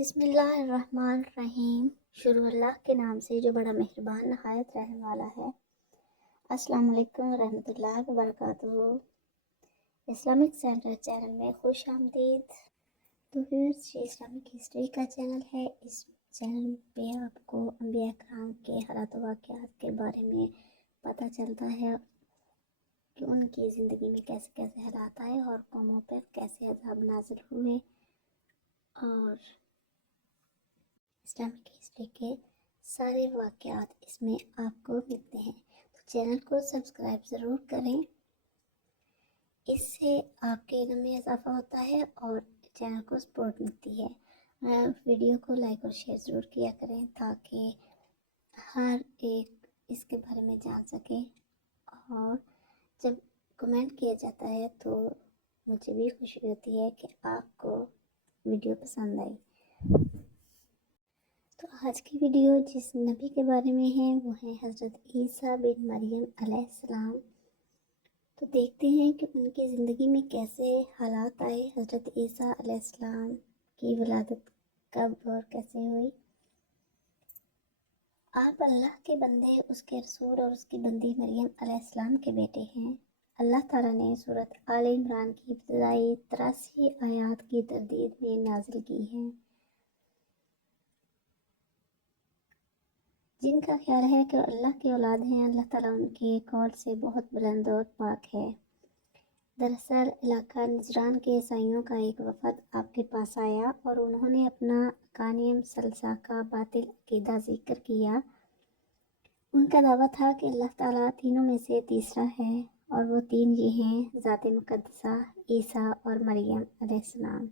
بسم اللہ الرحمن الرحیم۔ شروع اللہ کے نام سے جو بڑا مہربان نہایت رحم والا ہے۔ السلام علیکم ورحمۃ اللہ وبرکاتہ۔ اسلامک سینٹر چینل میں خوش آمدید۔ تو ویورز، یہ اسلامک ہسٹری کا چینل ہے۔ اس چینل پہ آپ کو انبیاء کرام کے حالات و واقعات کے بارے میں پتہ چلتا ہے کہ ان کی زندگی میں کیسے کیسے حالات آئے اور قوموں پر کیسے عذاب نازل ہوئے، اور اسلامک ہسٹری کے سارے واقعات اس میں آپ کو ملتے ہیں۔ تو چینل کو سبسکرائب ضرور کریں، اس سے آپ کے علم میں اضافہ ہوتا ہے اور چینل کو سپورٹ ملتی ہے۔ ویڈیو کو لائک اور شیئر ضرور کیا کریں تاکہ ہر ایک اس کے بارے میں جان سکے، اور جب کمنٹ کیا جاتا ہے تو مجھے بھی خوشی ہوتی ہے کہ آپ کو ویڈیو پسند آئی۔ تو آج کی ویڈیو جس نبی کے بارے میں ہے وہ ہے حضرت عیسیٰ بن مریم علیہ السلام۔ تو دیکھتے ہیں کہ ان کی زندگی میں کیسے حالات آئے، حضرت عیسیٰ علیہ السلام کی ولادت کب اور کیسے ہوئی۔ آپ اللہ کے بندے، اس کے رسول اور اس کی بندی مریم علیہ السلام کے بیٹے ہیں۔ اللہ تعالیٰ نے سورۃ آل عمران کی ابتدائی 83 آیات کی تردید میں نازل کی ہیں، جن کا خیال ہے کہ اللہ کی اولاد ہیں۔ اللہ تعالیٰ ان کے قول سے بہت بلند اور پاک ہے۔ دراصل علاقہ نجران کے عیسائیوں کا ایک وفد آپ کے پاس آیا اور انہوں نے اپنا قانم ثالثہ کا باطل عقیدہ ذکر کیا۔ ان کا دعویٰ تھا کہ اللہ تعالیٰ تینوں میں سے تیسرا ہے، اور وہ تین یہ ہیں: ذات مقدسہ، عیسیٰ اور مریم علیہ السلام۔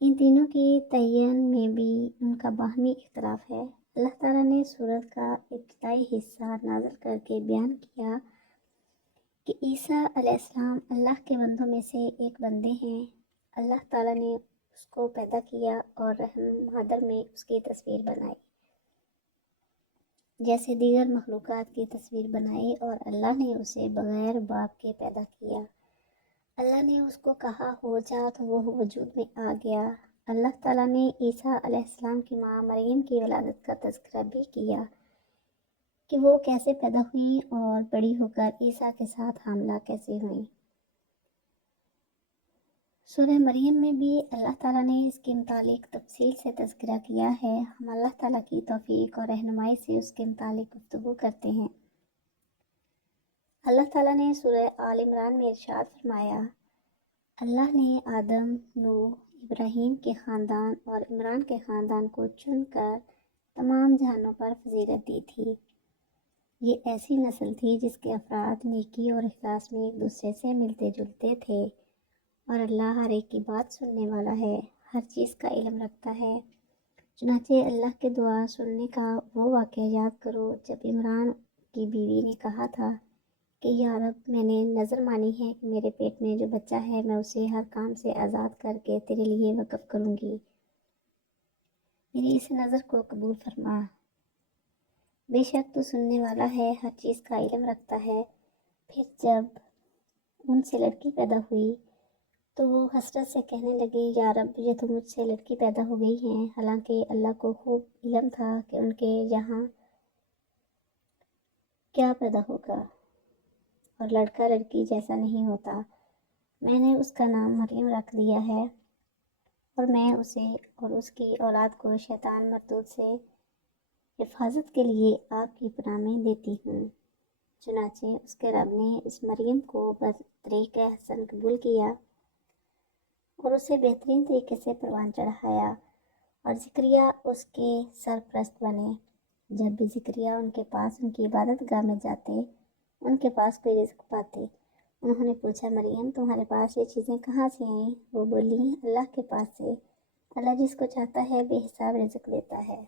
ان تینوں کی تعین میں بھی ان کا باہمی اختلاف ہے۔ اللہ تعالیٰ نے سورت کا ابتدائی حصہ نازل کر کے بیان کیا کہ عیسیٰ علیہ السلام اللہ کے بندوں میں سے ایک بندے ہیں۔ اللہ تعالیٰ نے اس کو پیدا کیا اور رحم مادر میں اس کی تصویر بنائی، جیسے دیگر مخلوقات کی تصویر بنائی، اور اللہ نے اسے بغیر باپ کے پیدا کیا۔ اللہ نے اس کو کہا ہو جا تو وہ وجود میں آ گیا۔ اللہ تعالیٰ نے عیسیٰ علیہ السلام کی ماں مریم کی ولادت کا تذکرہ بھی کیا کہ وہ کیسے پیدا ہوئیں اور بڑی ہو کر عیسیٰ کے ساتھ حاملہ کیسے ہوئیں۔ سورہ مریم میں بھی اللہ تعالیٰ نے اس کے متعلق تفصیل سے تذکرہ کیا ہے۔ ہم اللہ تعالیٰ کی توفیق اور رہنمائی سے اس کے متعلق گفتگو کرتے ہیں۔ اللہ تعالیٰ نے سورہ آل عمران میں ارشاد فرمایا: اللہ نے آدم، نوح، ابراہیم کے خاندان اور عمران کے خاندان کو چن کر تمام جہانوں پر فضیلت دی تھی۔ یہ ایسی نسل تھی جس کے افراد نیکی اور اخلاص میں ایک دوسرے سے ملتے جلتے تھے، اور اللہ ہر ایک کی بات سننے والا ہے، ہر چیز کا علم رکھتا ہے۔ چنانچہ اللہ کے دعا سننے کا وہ واقعہ یاد کرو جب عمران کی بیوی نے کہا تھا کہ یا رب، میں نے نظر مانی ہے کہ میرے پیٹ میں جو بچہ ہے میں اسے ہر کام سے آزاد کر کے تیرے لیے وقف کروں گی، میری اس نظر کو قبول فرما۔ بے شک تو سننے والا ہے، ہر چیز کا علم رکھتا ہے۔ پھر جب ان سے لڑکی پیدا ہوئی تو وہ حسرت سے کہنے لگے: یا رب، یہ تو مجھ سے لڑکی پیدا ہو گئی ہے، حالانکہ اللہ کو خوب علم تھا کہ ان کے یہاں کیا پیدا ہوگا، اور لڑکا لڑکی جیسا نہیں ہوتا۔ میں نے اس کا نام مریم رکھ دیا ہے، اور میں اسے اور اس کی اولاد کو شیطان مردود سے حفاظت کے لیے آپ کی پناہ میں دیتی ہوں۔ چنانچہ اس کے رب نے اس مریم کو بطریق حسن قبول کیا اور اسے بہترین طریقے سے پروان چڑھایا، اور زکریا اس کے سرپرست بنے۔ جب بھی زکریا ان کے پاس ان کی عبادت گاہ میں جاتے، ان کے پاس کوئی رزق پاتے۔ انہوں نے پوچھا: مریم، تمہارے پاس یہ چیزیں کہاں سے آئیں؟ وہ بولیں: اللہ کے پاس سے، اللہ جس کو چاہتا ہے بے حساب رزق دیتا ہے۔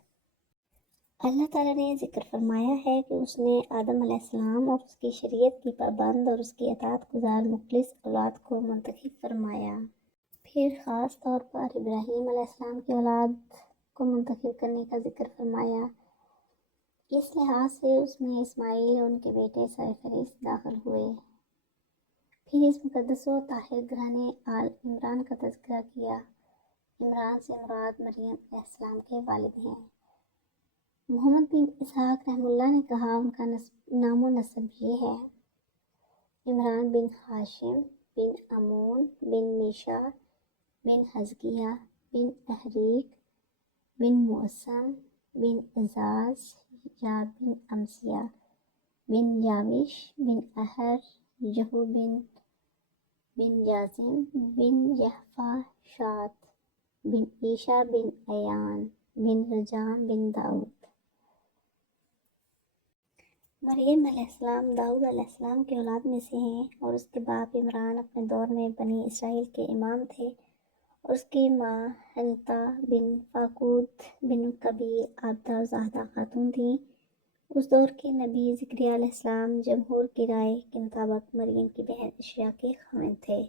اللہ تعالیٰ نے ذکر فرمایا ہے کہ اس نے آدم علیہ السلام اور اس کی شریعت کی پابند اور اس کی اطاعت گزار مخلص اولاد کو منتخب فرمایا۔ پھر خاص طور پر ابراہیم علیہ السلام کی اولاد کو منتخب کرنے کا ذکر فرمایا۔ اس لحاظ سے اس میں اسماعیل اور ان کے بیٹے سرفہرست داخل ہوئے۔ پھر اس مقدس و طاہر گھرانے آل عمران کا تذکرہ کیا۔ عمران سے مراد مریم علیہ السلام کے والد ہیں۔ محمد بن اسحاق رحمہ اللہ نے کہا ان کا نام و نسب یہ ہے: عمران بن ہاشم بن امون بن میشا بن حزقیہ بن احریق بن معصم بن اعزاز یا بن امسیہ بن یاوش بن احر یہو بن جازم بن یحفہ شات بن عیشا بن ایان بن رجام بن داؤد۔ مریم علیہ السلام داؤد علیہ السلام کی اولاد میں سے ہیں، اور اس کے باپ عمران اپنے دور میں بنی اسرائیل کے امام تھے، اور اس کی ماں حنطہ بن فاقود بن کبیر عابدہ و زاہدہ خاتون تھیں۔ اس دور کے نبی زکریا علیہ السلام جمہور کی رائے کے مطابق مریم کی بہن اشریا کے خاوند تھے۔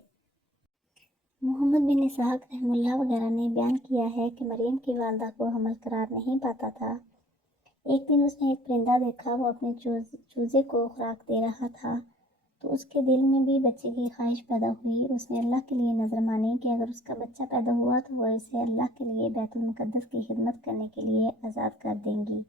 محمد بن اسحاق رحمہ اللہ وغیرہ نے بیان کیا ہے کہ مریم کی والدہ کو حمل قرار نہیں پاتا تھا۔ ایک دن اس نے ایک پرندہ دیکھا، وہ اپنے چوزے کو خوراک دے رہا تھا، تو اس کے دل میں بھی بچے کی خواہش پیدا ہوئی۔ اس نے اللہ کے لیے نذر مانی کہ اگر اس کا بچہ پیدا ہوا تو وہ اسے اللہ کے لیے بیت المقدس کی خدمت کرنے کے لیے آزاد کر دیں گی۔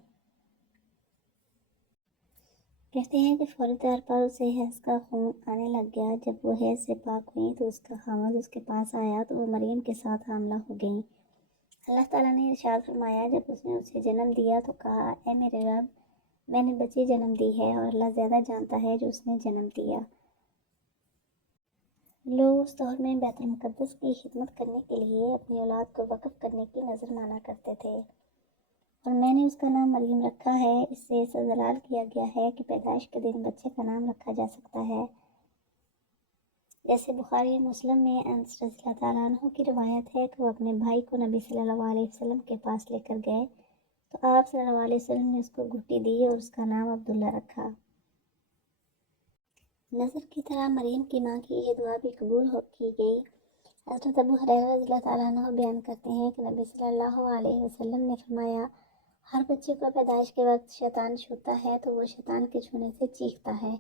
کہتے ہیں کہ فوری طور پر اسے حیض کا خون آنے لگ گیا۔ جب وہ حیض سے پاک ہوئی تو اس کا خاوند اس کے پاس آیا تو وہ مریم کے ساتھ حاملہ ہو گئیں۔ اللہ تعالیٰ نے ارشاد فرمایا، جب اس نے اسے جنم دیا تو کہا، اے میرے رب، میں نے بچی جنم دی ہے، اور اللہ زیادہ جانتا ہے جو اس نے جنم دیا۔ لوگ اس دور میں بیت المقدس کی خدمت کرنے کے لیے اپنی اولاد کو وقف کرنے کی نذر مانا کرتے تھے، اور میں نے اس کا نام مریم رکھا ہے۔ اس سے استدلال کیا گیا ہے کہ پیدائش کے دن بچے کا نام رکھا جا سکتا ہے، جیسے بخاری و مسلم میں انس رضی اللہ تعالیٰ عنہ کی روایت ہے کہ وہ اپنے بھائی کو نبی صلی اللہ علیہ وسلم کے پاس لے کر گئے تو آپ صلی اللہ علیہ وسلم نے اس کو گھٹی دی اور اس کا نام عبداللہ رکھا۔ نذر کی طرح مریم کی ماں کی یہ دعا بھی قبول کی گئی۔ حضرت ابو ہریرہ رضی اللہ تعالیٰ عنہ بیان کرتے ہیں کہ نبی صلی اللہ علیہ وسلم نے فرمایا، ہر بچے کو پیدائش کے وقت شیطان چھوتا ہے تو وہ شیطان کے چھونے سے چیختا ہے،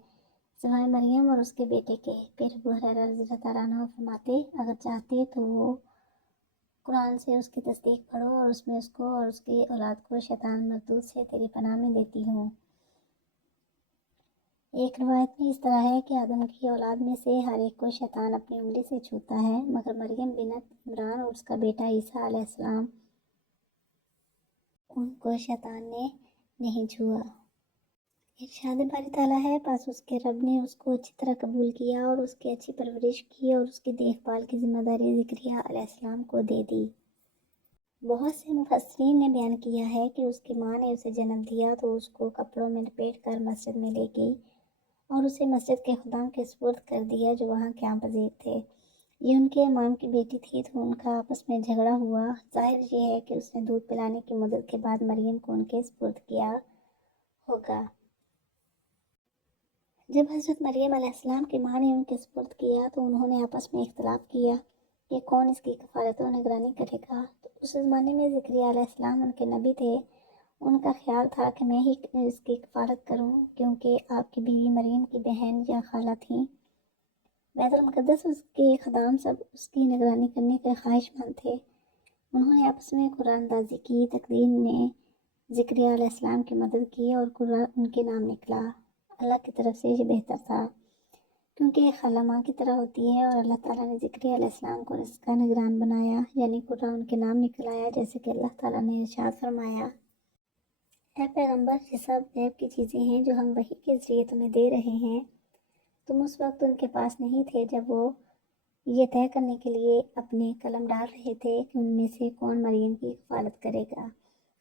سوائے مریم اور اس کے بیٹے کے۔ پھر ابو ہریرہ رضی اللہ تعالیٰ عنہ فرماتے، اگر چاہتے تو وہ قرآن سے اس کی تصدیق پڑھو اور اس میں اس کو اور اس کی اولاد کو شیطان مردود سے تیری پناہ میں دیتی ہوں۔ ایک روایت میں اس طرح ہے کہ آدم کی اولاد میں سے ہر ایک کو شیطان اپنی انگلی سے چھوتا ہے، مگر مریم بنت عمران اور اس کا بیٹا عیسیٰ علیہ السلام، ان کو شیطان نے نہیں چھوا۔ ارشاد باری تعالیٰ ہے، پس اس کے رب نے اس کو اچھی طرح قبول کیا اور اس کی اچھی پرورش کی اور اس کی دیکھ بھال کی ذمہ داری زکریا علیہ السلام کو دے دی۔ بہت سے مفسرین نے بیان کیا ہے کہ اس کی ماں نے اسے جنم دیا تو اس کو کپڑوں میں لپیٹ کر مسجد میں لے گئی اور اسے مسجد کے خدام کے سپرد کر دیا جو وہاں قیام پذیر تھے۔ یہ ان کے امام کی بیٹی تھی تو ان کا آپس میں جھگڑا ہوا۔ ظاہر یہ ہے کہ اس نے دودھ پلانے کی مدت کے بعد مریم کو ان کے سپرد کیا ہوگا۔ جب حضرت مریم علیہ السلام کی ماں نے ان کے سپرد کیا تو انہوں نے آپس میں اختلاف کیا کہ کون اس کی کفالت و نگرانی کرے گا۔ تو اس زمانے میں زکریا علیہ السلام ان کے نبی تھے، ان کا خیال تھا کہ میں ہی اس کی کفالت کروں، کیونکہ آپ کی بیوی مریم کی بہن یا خالہ تھیں۔ بیت المقدس اس کے خدام سب اس کی نگرانی کرنے کے خواہش مند تھے۔ انہوں نے آپس میں قرآن اندازی کی، تقدیر نے زکریا علیہ السلام کی مدد کی اور قرآن ان کے نام نکلا۔ اللہ کی طرف سے یہ بہتر تھا، کیونکہ یہ خالہ ماں کی طرح ہوتی ہے، اور اللہ تعالیٰ نے زکریا علیہ السلام کو رزق کا نگران بنایا، یعنی قرآن ان کے نام نکل آیا، جیسے کہ اللہ تعالیٰ نے ارشاد فرمایا، اے پیغمبر، یہ سب غیب کی چیزیں ہیں جو ہم وحی کے ذریعے تمہیں دے رہے ہیں۔ تم اس وقت ان کے پاس نہیں تھے جب وہ یہ طے کرنے کے لیے اپنے قلم ڈال رہے تھے کہ ان میں سے کون مریم کی کفالت کرے گا،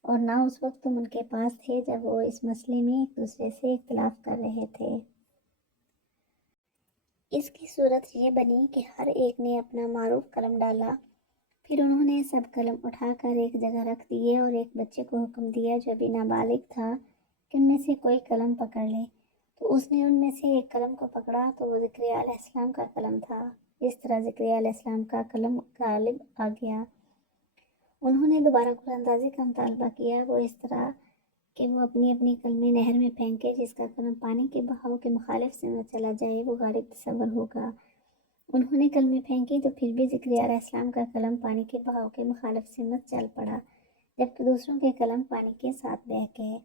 اور نہ اس وقت تم ان کے پاس تھے جب وہ اس مسئلے میں ایک دوسرے سے اختلاف کر رہے تھے۔ اس کی صورت یہ بنی کہ ہر ایک نے اپنا معروف قلم ڈالا، پھر انہوں نے سب قلم اٹھا کر ایک جگہ رکھ دیے اور ایک بچے کو حکم دیا جو ابھی نابالغ تھا کہ ان میں سے کوئی قلم پکڑ لے، تو اس نے ان میں سے ایک قلم کو پکڑا تو وہ زکریا علیہ السلام کا قلم تھا۔ اس طرح زکریا علیہ السلام کا قلم غالب آ گیا۔ انہوں نے دوبارہ قرآن اندازی کا مطالبہ کیا، وہ اس طرح کہ وہ اپنی اپنی قلمیں نہر میں پھینکے، جس کا قلم پانی کے بہاؤ کے مخالف سے نہ چلا جائے وہ غالب تصور ہوگا۔ انہوں نے کلمے پھینکے تو پھر بھی زکریا علیہ السلام کا قلم پانی کے بہاؤ کے مخالف سمت چل پڑا، جبکہ دوسروں کے قلم پانی کے ساتھ بہہ گئے۔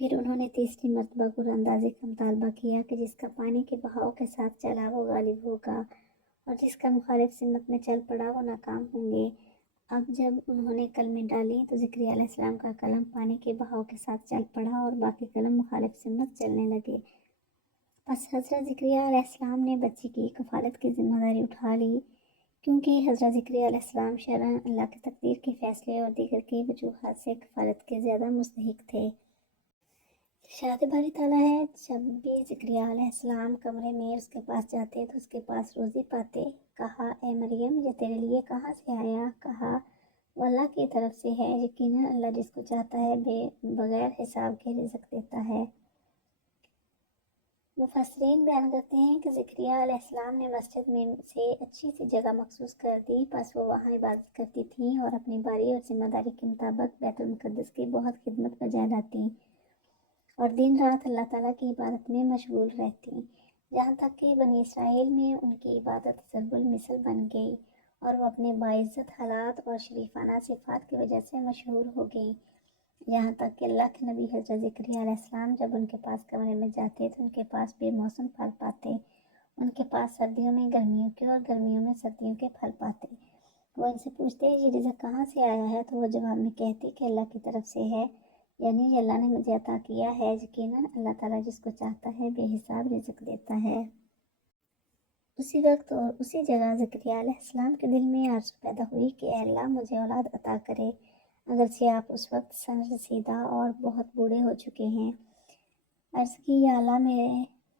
پھر انہوں نے تیسری مرتبہ قرعہ اندازی کا مطالبہ کیا کہ جس کا پانی کے بہاؤ کے ساتھ چلا وہ غالب ہوگا اور جس کا مخالف سمت میں چل پڑا وہ ناکام ہوں گے۔ اب جب انہوں نے کلمے ڈالی تو زکریا علیہ السلام کا قلم پانی کے بہاؤ کے ساتھ چل پڑا اور باقی قلم مخالف سمت چلنے لگے۔ پس حضرت زکریا علیہ السلام نے بچی کی کفالت کی ذمہ داری اٹھا لی، کیونکہ حضرت زکریا علیہ السلام شرعاً اللہ کی تقدیر کے فیصلے اور دیگر کی وجوہات سے کفالت کے زیادہ مستحق تھے۔ ارشاد باری تعالیٰ ہے، جب بھی زکریا علیہ السلام کمرے میں اس کے پاس جاتے تو اس کے پاس روزی پاتے، کہا اے مریم یہ تیرے لیے کہاں سے آیا؟ کہا وہ اللہ کی طرف سے ہے، یقیناً اللہ جس کو چاہتا ہے بغیر حساب کے رزق دیتا ہے۔ مفسرین بیان کرتے ہیں کہ زکریا علیہ السلام نے مسجد میں سے اچھی سی جگہ مخصوص کر دی، پس وہ وہاں عبادت کرتی تھیں اور اپنی باری اور ذمہ داری کے مطابق بیت المقدس کی بہت خدمت بجا لاتی اور دن رات اللہ تعالیٰ کی عبادت میں مشغول رہتی، جہاں تک کہ بنی اسرائیل میں ان کی عبادت ضرب المثل بن گئی اور وہ اپنے باعزت حالات اور شریفانہ صفات کی وجہ سے مشہور ہو گئیں۔ یہاں تک کہ اللہ کے نبی حضرت زکریا علیہ السلام جب ان کے پاس کمرے میں جاتے تو ان کے پاس بے موسم پھل پاتے، ان کے پاس سردیوں میں گرمیوں کے اور گرمیوں میں سردیوں کے پھل پاتے۔ وہ ان سے پوچھتے یہ رزق کہاں سے آیا ہے تو وہ جواب میں کہتے کہ اللہ کی طرف سے ہے، یعنی یہ اللہ نے مجھے عطا کیا ہے، یقیناً اللہ تعالیٰ جس کو چاہتا ہے بے حساب رزق دیتا ہے۔ اسی وقت اور اسی جگہ زکریا علیہ السلام کے دل میں آرزو پیدا ہوئی کہ اے اللہ مجھے اولاد عطا کرے، اگرچہ آپ اس وقت سن رسیدہ اور بہت بوڑھے ہو چکے ہیں۔ عرض کی یا اللہ میرے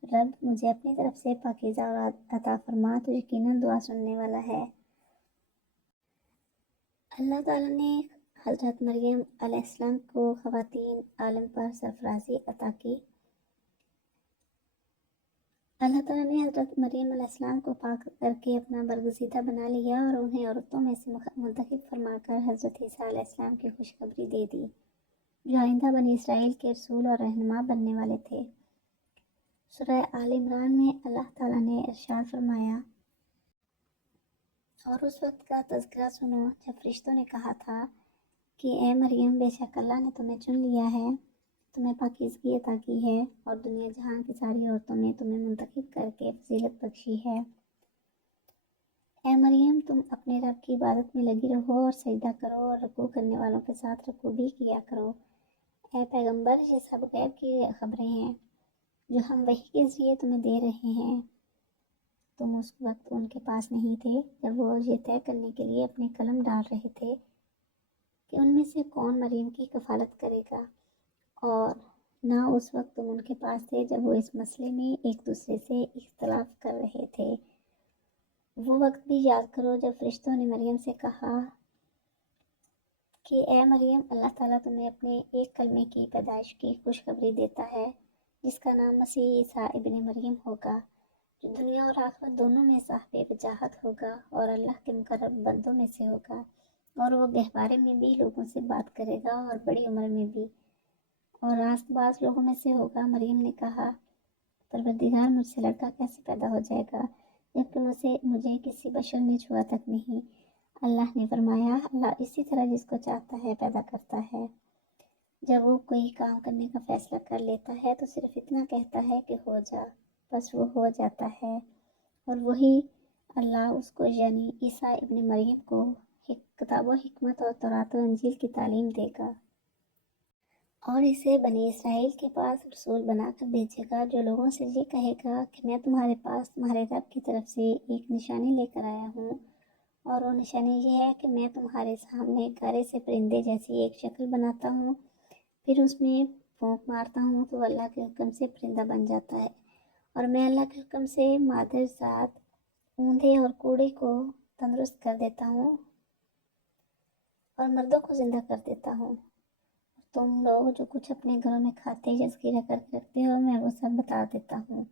رب مجھے اپنی طرف سے پاکیزہ اولاد عطا فرما، تو یقیناً دعا سننے والا ہے۔ اللہ تعالیٰ نے حضرت مریم علیہ السلام کو خواتین عالم پر سرفرازی عطا کی۔ اللہ تعالیٰ نے حضرت مریم علیہ السلام کو پاک کر کے اپنا برگزیدہ بنا لیا اور انہیں عورتوں میں سے منتخب فرما کر حضرت عیسیٰ علیہ السلام کی خوشخبری دے دی، جو آئندہ بنی اسرائیل کے رسول اور رہنما بننے والے تھے۔ سورہ آل عمران میں اللہ تعالیٰ نے ارشاد فرمایا، اور اس وقت کا تذکرہ سنو جب فرشتوں نے کہا تھا کہ اے مریم بے شک اللہ نے تمہیں چن لیا ہے، تمہیں پاکیزگی عطا کی ہے اور دنیا جہاں کی ساری عورتوں میں تمہیں منتخب کر کے فضیلت بخشی ہے۔ اے مریم تم اپنے رب کی عبادت میں لگی رہو اور سجدہ کرو اور رکوع کرنے والوں کے ساتھ رکوع بھی کیا کرو۔ اے پیغمبر یہ سب غیب کی خبریں ہیں جو ہم وحی کے ذریعے تمہیں دے رہے ہیں۔ تم اس وقت ان کے پاس نہیں تھے جب وہ یہ طے کرنے کے لیے اپنے قلم ڈال رہے تھے کہ ان میں سے کون مریم کی کفالت کرے گا، اور نہ اس وقت تم ان کے پاس تھے جب وہ اس مسئلے میں ایک دوسرے سے اختلاف کر رہے تھے۔ وہ وقت بھی یاد کرو جب فرشتوں نے مریم سے کہا کہ اے مریم اللہ تعالیٰ تمہیں اپنے ایک کلمے کی پیدائش کی خوشخبری دیتا ہے جس کا نام مسیح عیسیٰ ابن مریم ہوگا، جو دنیا اور آخرت دونوں میں صاحب وجاہت ہوگا اور اللہ کے مقرب بندوں میں سے ہوگا، اور وہ گہوارے میں بھی لوگوں سے بات کرے گا اور بڑی عمر میں بھی، اور راست باز لوگوں میں سے ہوگا۔ مریم نے کہا پروردگار مجھ سے لڑکا کیسے پیدا ہو جائے گا جبکہ مجھے کسی بشر نے چھوا تک نہیں؟ اللہ نے فرمایا اللہ اسی طرح جس کو چاہتا ہے پیدا کرتا ہے، جب وہ کوئی کام کرنے کا فیصلہ کر لیتا ہے تو صرف اتنا کہتا ہے کہ ہو جا، بس وہ ہو جاتا ہے، اور وہی اللہ اس کو یعنی عیسیٰ ابن مریم کو کتاب و حکمت اور تورات و انجیل کی تعلیم دے گا، اور اسے بنی اسرائیل کے پاس رسول بنا کر بھیجے گا جو لوگوں سے یہ کہے گا کہ میں تمہارے پاس تمہارے رب کی طرف سے ایک نشانی لے کر آیا ہوں، اور وہ نشانی یہ ہے کہ میں تمہارے سامنے گارے سے پرندے جیسی ایک شکل بناتا ہوں، پھر اس میں پھونک مارتا ہوں تو اللہ کے حکم سے پرندہ بن جاتا ہے، اور میں اللہ کے حکم سے مادر ذات اوندھے اور کوڑے کو تندرست کر دیتا ہوں اور مردوں کو زندہ کر دیتا ہوں۔ تم لوگ جو کچھ اپنے گھروں میں کھاتے یا ذخیرہ کر کے رکھتے ہو میں وہ سب بتا دیتا ہوں۔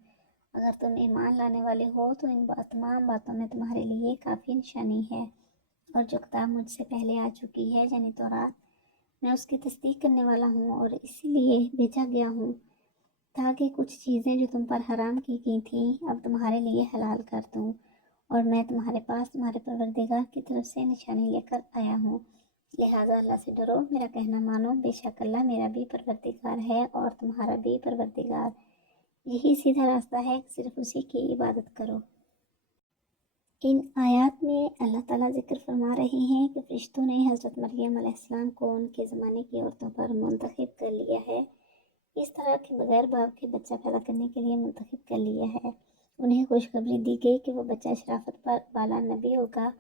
اگر تم ایمان لانے والے ہو تو ان تمام باتوں میں تمہارے لیے کافی نشانی ہے، اور جو کتاب مجھ سے پہلے آ چکی ہے یعنی تورات، میں اس کی تصدیق کرنے والا ہوں اور اسی لیے بھیجا گیا ہوں تاکہ کچھ چیزیں جو تم پر حرام کی گئی تھیں اب تمہارے لیے حلال کر دوں، اور میں تمہارے پاس تمہارے پروردگار کی طرف سے نشانی لے کر آیا ہوں، لہٰذا اللہ سے ڈرو، میرا کہنا مانو، بے شک اللہ میرا بھی پروردگار ہے اور تمہارا بھی پروردگار، یہی سیدھا راستہ ہے، صرف اسی کی عبادت کرو۔ ان آیات میں اللہ تعالیٰ ذکر فرما رہے ہیں کہ فرشتوں نے حضرت مریم علیہ السلام کو ان کے زمانے کی عورتوں پر منتخب کر لیا ہے، اس طرح کہ بغیر باپ کے بچہ پیدا کرنے کے لیے منتخب کر لیا ہے۔ انہیں خوشخبری دی گئی کہ وہ بچہ شرافت پر والا نبی ہوگا،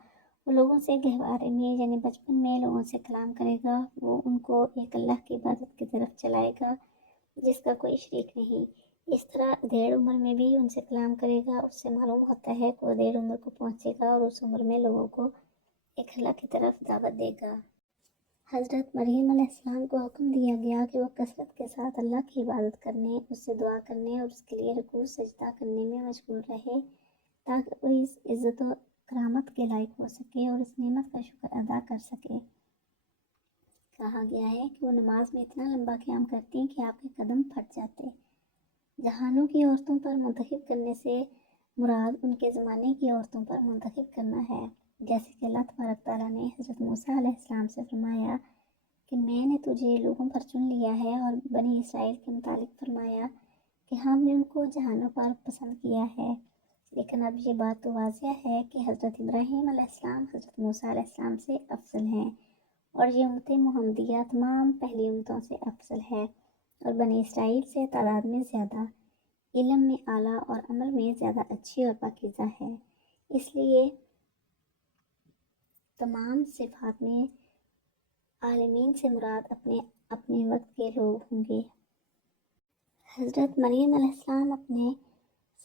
وہ لوگوں سے گہوارے میں یعنی بچپن میں لوگوں سے کلام کرے گا، وہ ان کو ایک اللہ کی عبادت کی طرف چلائے گا جس کا کوئی شریک نہیں۔ اس طرح دیر عمر میں بھی ان سے کلام کرے گا، اس سے معلوم ہوتا ہے کہ وہ دیر عمر کو پہنچے گا اور اس عمر میں لوگوں کو ایک اللہ کی طرف دعوت دے گا۔ حضرت مریم علیہ السلام کو حکم دیا گیا کہ وہ کثرت کے ساتھ اللہ کی عبادت کرنے، اس سے دعا کرنے اور اس کے لیے رکوع سجدہ کرنے میں مشغول رہے تاکہ وہ اس عزت و کرامت کے لائق ہو سکے اور اس نعمت کا شکر ادا کر سکے۔ کہا گیا ہے کہ وہ نماز میں اتنا لمبا قیام کرتی کہ آپ کے قدم پھٹ جاتے۔ جہانوں کی عورتوں پر منتخب کرنے سے مراد ان کے زمانے کی عورتوں پر منتخب کرنا ہے، جیسے کہ اللہ تبارک تعالیٰ نے حضرت موسیٰ علیہ السلام سے فرمایا کہ میں نے تجھے لوگوں پر چن لیا ہے، اور بنی اسرائیل کے متعلق فرمایا کہ ہم نے ان کو جہانوں پر پسند کیا ہے۔ لیکن اب یہ بات تو واضح ہے کہ حضرت ابراہیم علیہ السلام حضرت موسیٰ علیہ السلام سے افضل ہیں، اور یہ امت محمدیہ تمام پہلی امتوں سے افضل ہے اور بنی اسرائیل سے تعداد میں زیادہ، علم میں اعلیٰ اور عمل میں زیادہ اچھی اور پاکیزہ ہے۔ اس لیے تمام صفات میں عالمین سے مراد اپنے اپنے وقت کے لوگ ہوں گے۔ حضرت مریم علیہ السلام اپنے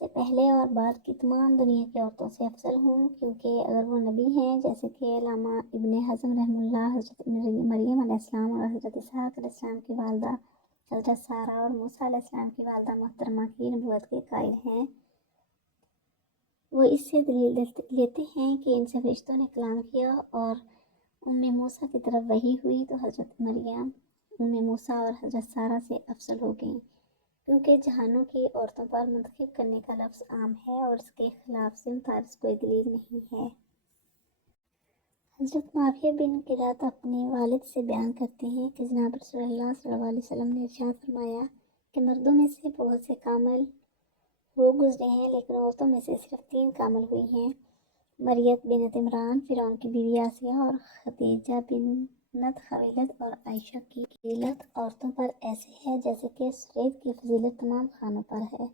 سے پہلے اور بعد کی تمام دنیا کی عورتوں سے افضل ہوں، کیونکہ اگر وہ نبی ہیں جیسے کہ علامہ ابن حزم رحمہ اللہ حضرت مریم علیہ السلام اور حضرت اسحاق علیہ السلام کی والدہ حضرت سارہ اور موسیٰ علیہ السلام کی والدہ محترمہ کی نبوت کے قائل ہیں، وہ اس سے دلیل لیتے ہیں کہ ان سے فرشتوں نے کلام کیا اور موسیٰ کی طرف وحی ہوئی تو حضرت مریم موسیٰ اور حضرت سارہ سے افضل ہو گئیں، کیونکہ جہانوں کی عورتوں پر منتخب کرنے کا لفظ عام ہے اور اس کے خلاف سے متعارض کوئی دلیل نہیں ہے۔ حضرت معاویہ بن قرۃ اپنے والد سے بیان کرتے ہیں کہ جناب رسول اللہ صلی اللہ علیہ وسلم نے ارشاد فرمایا کہ مردوں میں سے بہت سے کامل ہو گزرے ہیں، لیکن عورتوں میں سے صرف 3 کامل ہوئی ہیں، مریم بنت عمران، فرعون کی بیوی آسیہ، اور خدیجہ بنت خویلد اور عائشہ کی فضیلت عورتوں پر ایسے ہے جیسے کہ سرید کی فضیلت تمام خانوں پر ہے۔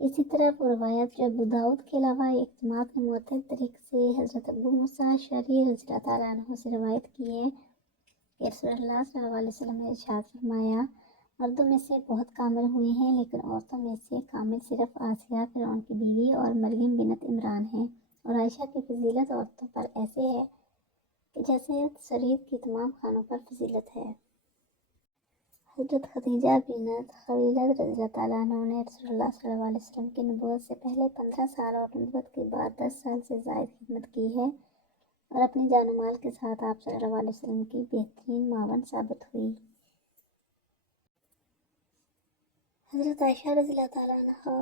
اسی طرح وہ روایت جو ابو داؤد کے علاوہ ایک جماعت نے معتدل طریق سے حضرت ابو موسیٰ اشعری رضی اللہ تعالیٰ عنہ سے روایت کی ہے کہ رسول اللہ صلی اللہ علیہ وسلم نے ارشاد فرمایا، مردوں میں سے بہت کامل ہوئے ہیں لیکن عورتوں میں سے کامل صرف آسیہ فرعون کی بیوی اور مریم بنت عمران ہیں، اور عائشہ کی فضیلت عورتوں پر ایسے ہے کہ جیسے سرید کی تمام خانوں پر فضیلت ہے۔ حضرت خدیجہ بنت خویلد رضی اللہ تعالیٰ عنہ نے رسول اللہ صلی اللہ علیہ وسلم کی نبوت سے پہلے 15 سال اور نبوت کے بعد 10 سال سے زائد خدمت کی ہے اور اپنی جان و مال کے ساتھ آپ صلی اللہ علیہ وسلم کی بہترین معاون ثابت ہوئی۔ حضرت عائشہ رضی اللہ تعالیٰ عنہ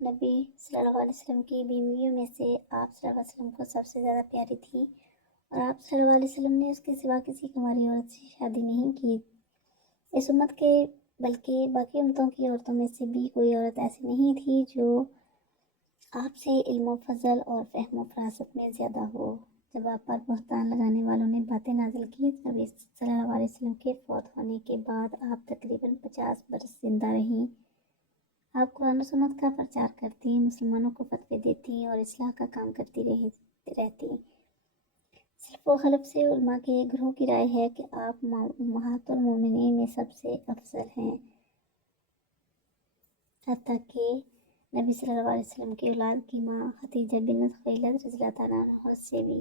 نبی صلی اللہ علیہ وسلم کی بیویوں میں سے آپ صلی اللہ علیہ وسلم کو سب سے زیادہ پیاری تھی، اور آپ صلی اللہ علیہ وسلم نے اس کے سوا کسی کنواری عورت سے شادی نہیں کی اس امت کے، بلکہ باقی امتوں کی عورتوں میں سے بھی کوئی عورت ایسی نہیں تھی جو آپ سے علم و فضل اور فہم و فراست میں زیادہ ہو۔ جب آپ پر بہتان لگانے والوں نے باتیں نازل کی، نبی صلی اللہ علیہ وسلم کے فوت ہونے کے بعد آپ تقریباً 50 برس زندہ رہیں۔ آپ قرآن و سنت کا پرچار کرتی، مسلمانوں کو فتوے دیتی اور اصلاح کا کام کرتی رہتی۔ سلف و خلف سے علماء کے ایک گروہ کی رائے ہے کہ آپ امہات المومنین میں سب سے افضل ہیں، حتیٰ کہ نبی صلی اللہ علیہ وسلم کی اولاد کی ماں خدیجہ بنت خویلد رضی اللہ تعالیٰ عنہ سے بھی۔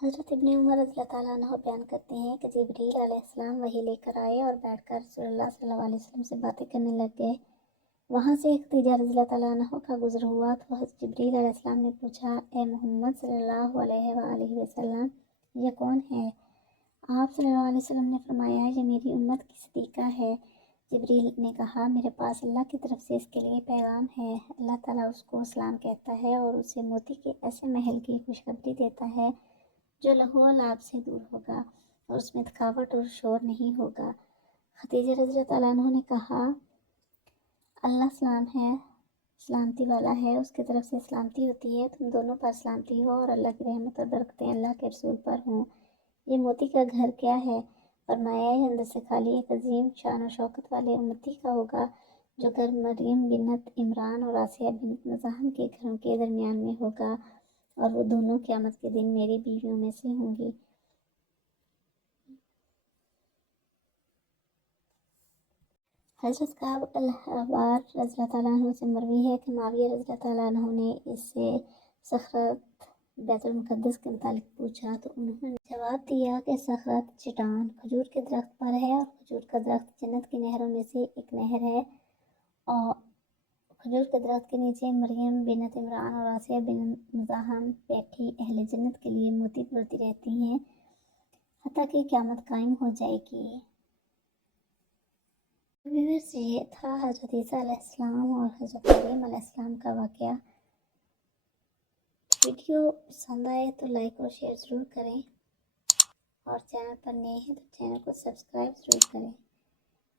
حضرت ابن عمر رضی اللہ تعالیٰ عنہ بیان کرتے ہیں کہ جبریل علیہ السلام وحی لے کر آئے اور بیٹھ کر رسول اللہ صلی اللہ علیہ وسلم سے باتیں کرنے لگ گئے۔ وہاں سے خدیجہ رضی اللہ تعالیٰ عنہ کا گزر ہوا تو حضرت جبریل علیہ السلام نے پوچھا، اے محمد صلی اللہ علیہ وآلہ وسلم، یہ کون ہے؟ آپ صلی اللہ علیہ وسلم نے فرمایا، یہ میری امت کی صدیقہ ہے، جبریل نے کہا میرے پاس اللہ کی طرف سے اس کے لیے پیغام ہے۔ اللہ تعالیٰ اس کو سلام کہتا ہے اور اسے موتی کے ایسے محل کی خوشخبری دیتا ہے جو لہو و لعب سے دور ہوگا اور اس میں تھکاوٹ اور شور نہیں ہوگا۔ خدیجہ رضی اللہ تعالیٰ عنہ نے کہا اللہ سلام ہے، سلامتی والا ہے، اس کی طرف سے سلامتی ہوتی ہے، تم دونوں پر سلامتی ہو اور اللہ کی رحمت اور برکتیں اللہ کے رسول پر ہوں۔ یہ موتی کا گھر کیا ہے؟ فرمایا یہ اندر سے خالی ایک عظیم شان و شوکت والے امتی کا ہوگا جو گھر مریم بنت عمران اور آسیہ بنت مزاحم کے گھروں کے درمیان میں ہوگا، اور وہ دونوں قیامت کے دن میری بیویوں میں سے ہوں گی۔ حضرت کعب الاحبار رضی اللہ تعالیٰ عنہ سے مروی ہے کہ معاویہ رضی اللہ تعالیٰ عنہ نے اس سے صخرۃ بیت المقدس کے متعلق پوچھا تو انہوں نے جواب دیا کہ صخرۃ چٹان کھجور کے درخت پر ہے، اور کھجور کا درخت جنت کی نہروں میں سے ایک نہر ہے، اور کھجور کے درخت کے نیچے مریم بنت عمران اور آسیہ بنت مزاحم بیٹھی اہل جنت کے لیے موتی پروتی رہتی ہیں حتیٰ کہ قیامت قائم ہو جائے گی۔ ویورز یہ تھا حضرت عیسیٰ علیہ السلام اور حضرت مریم علیہ السلام کا واقعہ۔ ویڈیو پسند آئے تو لائک اور شیئر ضرور کریں، اور چینل پر نئے ہیں تو چینل کو سبسکرائب ضرور کریں۔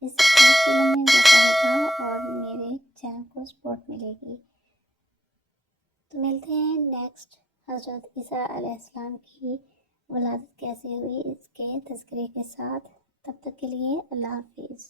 اس فلم میں اضافہ ہوگا اور میرے چینل کو سپورٹ ملے گی۔ تو ملتے ہیں نیکسٹ حضرت عیسیٰ علیہ السلام کی ولادت کیسے ہوئی اس کے تذکرے کے ساتھ۔ تب تک کے لیے اللہ حافظ۔